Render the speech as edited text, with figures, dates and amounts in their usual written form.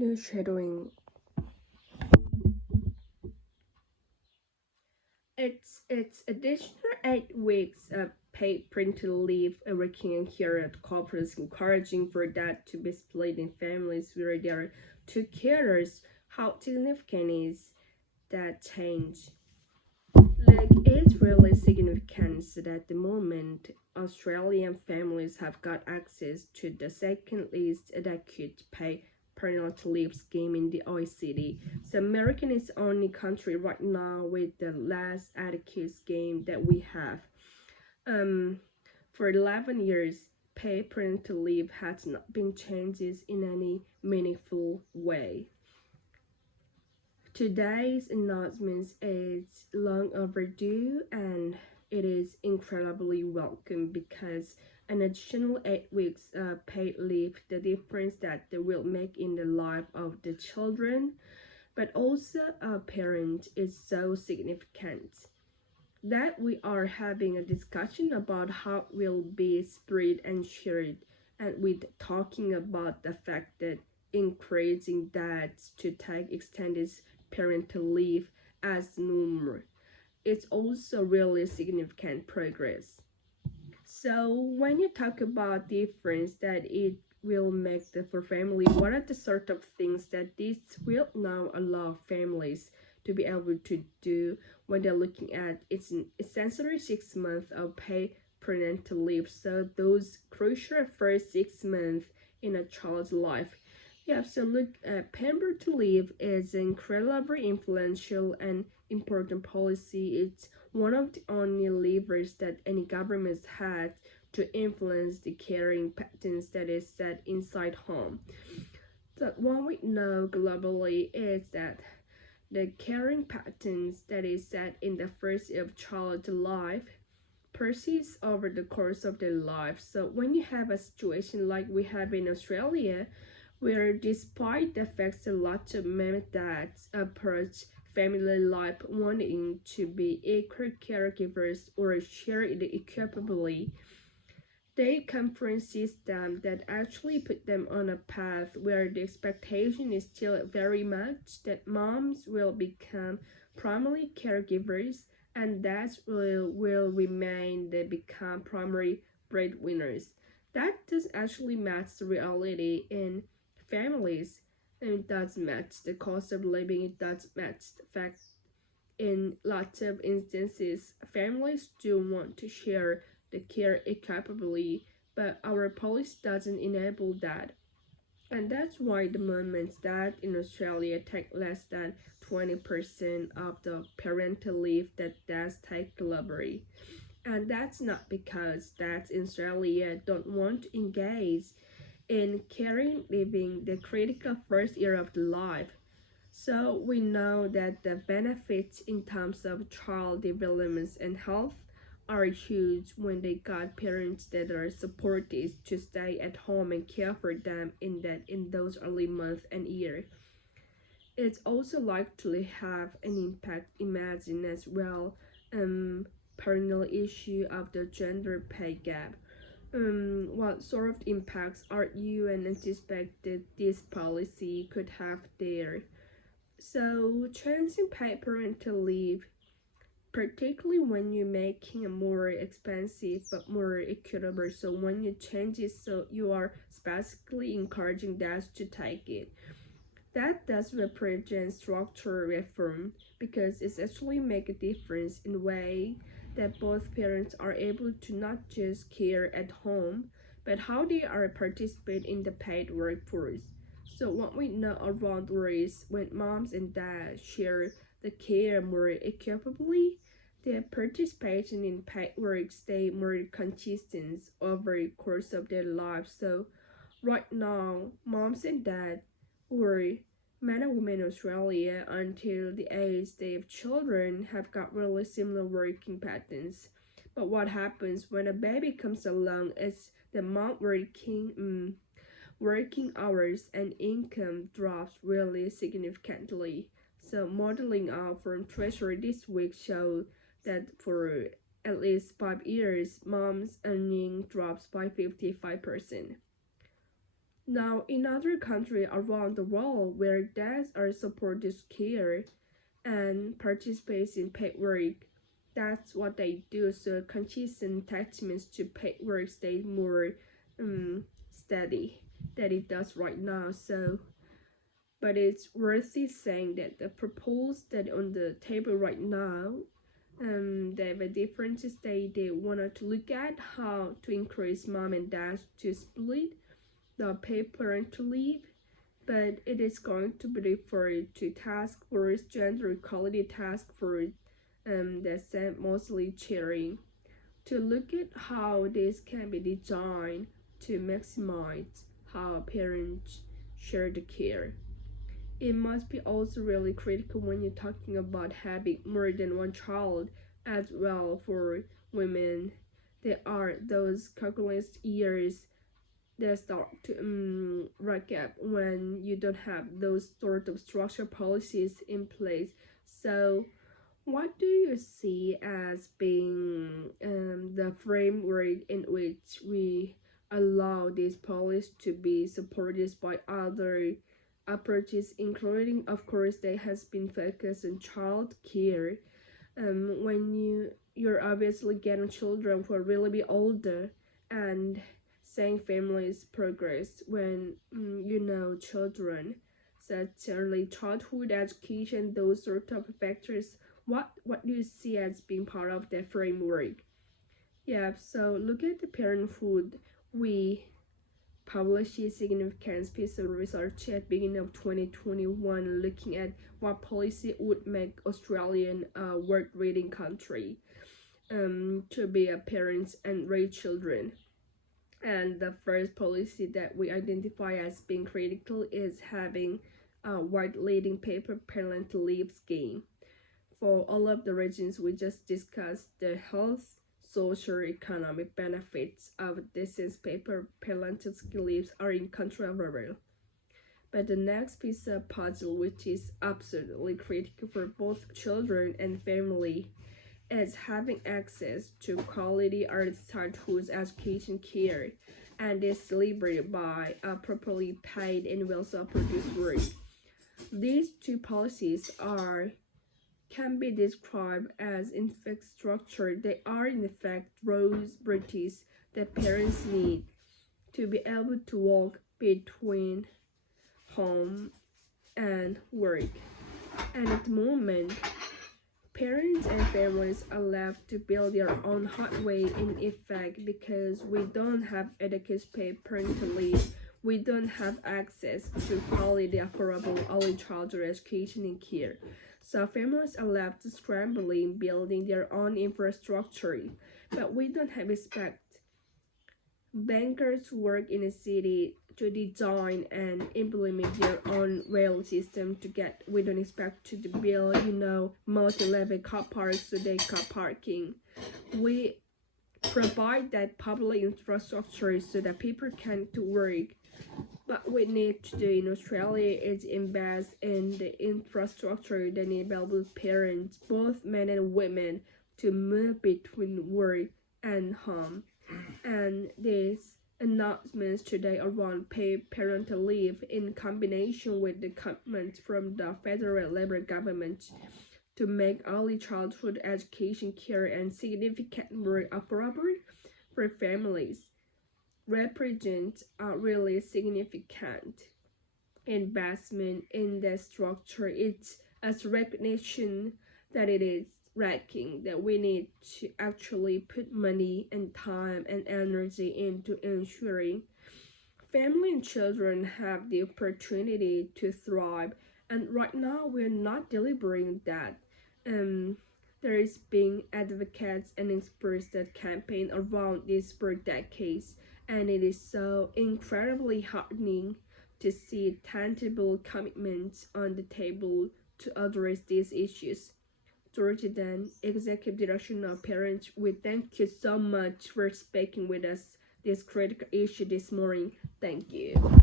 Shadowing. It's additional 8 weeks of paid parental leave, working and care at couples, encouraging for that to be split in families where there are two carers. How significant is that change? Like, it's really significant that at the moment Australian families have got access to the second least adequate pay parental leave scheme in the OECD. So America is the only country right now with the less adequate scheme that we have. Um, for 11 years, pay parental leave has not been changed in any meaningful way. Today's announcement is long overdue and it is incredibly welcome because an additional 8 weeks paid leave, the difference that they will make in the life of the children, but also a parent, is so significant that we are having a discussion about how it will be spread and shared, and with talking about the fact that encouraging dads to take extended parental leave as normal. It's also really significant progress. So when you talk about difference that it will make for family, what are the sort of things that this will now allow families to be able to do when they're looking at it's essentially 6 months of paid parental leave. So those crucial first 6 months in a child's life. Yeah, so look, parental leave is incredibly influential and important policy. It's one of the only levers that any government has to influence the caring patterns that is set inside home. So what we know globally is that the caring patterns that is set in the first year of child's life persists over the course of their life. So when you have a situation like we have in Australia, where despite the fact that lots of men dads approach family life wanting to be equal caregivers or share it equitably, they confront systems that actually put them on a path where the expectation is still very much that moms will become primary caregivers and dads will remain they become primary breadwinners. That does actually match the reality in families, and it does match the cost of living. It does match the fact in lots of instances families do want to share the care equitably, but our policy doesn't enable that. And that's why the moments that in Australia take less than 20% of the parental leave that dads take globally. And that's not because dads in Australia don't want to engage in caring living the critical first year of the life. So we know that the benefits in terms of child development and health are huge when they got parents that are supportive to stay at home and care for them in those early months and years. It's also likely have an impact, imagine as well, parental issue of the gender pay gap. What sort of impacts are you and anticipate that this policy could have there? So, changing paid parental leave, particularly when you're making a more expensive but more equitable. So, when you change it, so you are basically encouraging dads to take it. That does represent structural reform because it's actually make a difference in a way that both parents are able to not just care at home, but how they are participate in the paid workforce. So what we know around is when moms and dads share the care more equitably, their participation in paid work stay more consistent over the course of their lives. So right now, moms and dads or men and women in Australia until the age they have children have got really similar working patterns. But what happens when a baby comes along is the mom working hours and income drops really significantly. So modeling out from Treasury this week showed that for at least 5 years, mom's earning drops by 55%. Now, in other countries around the world where dads are supported to care and participate in paid work, that's what they do. So consistent attachments to paid work stay more steady than it does right now. So, but it's worth it saying that the proposal that on the table right now, they have a difference. They wanted to look at how to increase mom and dad to split the paid parental leave, but it is going to be referred to task force, gender equality task force, that's mostly chairing, to look at how this can be designed to maximize how parents share the care. It must be also really critical when you're talking about having more than one child as well. For women, there are those calculated years that start to rack up when you don't have those sort of structural policies in place. So what do you see as being the framework in which we allow these policies to be supported by other approaches, including, of course, there has been focus on child care. When you're obviously getting children who are really be older, and saying families progress when children, such early childhood education, those sort of factors. What do you see as being part of that framework? Yeah, so look at the parenthood. We published a significant piece of research at the beginning of 2021 looking at what policy would make Australian a world-leading country to be a parents and raise children. And the first policy that we identify as being critical is having a world-leading paid parental leave scheme. For all of the regions we just discussed, the health, social, economic benefits of this paid parental leave are incontrovertible. But the next piece of puzzle, which is absolutely critical for both children and family, is having access to quality early childhood education care, and is delivered by a properly paid and well-supported work. These two policies can be described as infrastructure. They are in effect those bridges that parents need to be able to walk between home and work. And at the moment, parents and families are left to build their own highway in effect because we don't have adequate paid parental leave. We don't have access to quality, affordable early childhood education and care. So families are left scrambling, building their own infrastructure. But we don't have respect bankers who work in a city to design and implement their own rail system we don't expect to build, multi-level car parks so they car parking. We provide that public infrastructure so that people can to work. What we need to do in Australia is invest in the infrastructure that enables parents, both men and women, to move between work and home. And these announcements today around paid parental leave, in combination with the commitment from the federal Labor government to make early childhood education care and significant more affordable for families, represent a really significant investment in the structure. It's a recognition that it is lacking, that we need to actually put money and time and energy into ensuring family and children have the opportunity to thrive. And right now we're not delivering that. There is being advocates and experts that campaign around this for decades, and it is so incredibly heartening to see tangible commitments on the table to address these issues. Georgia Dan, Executive Director of Parents, we thank you so much for speaking with us this critical issue this morning. Thank you.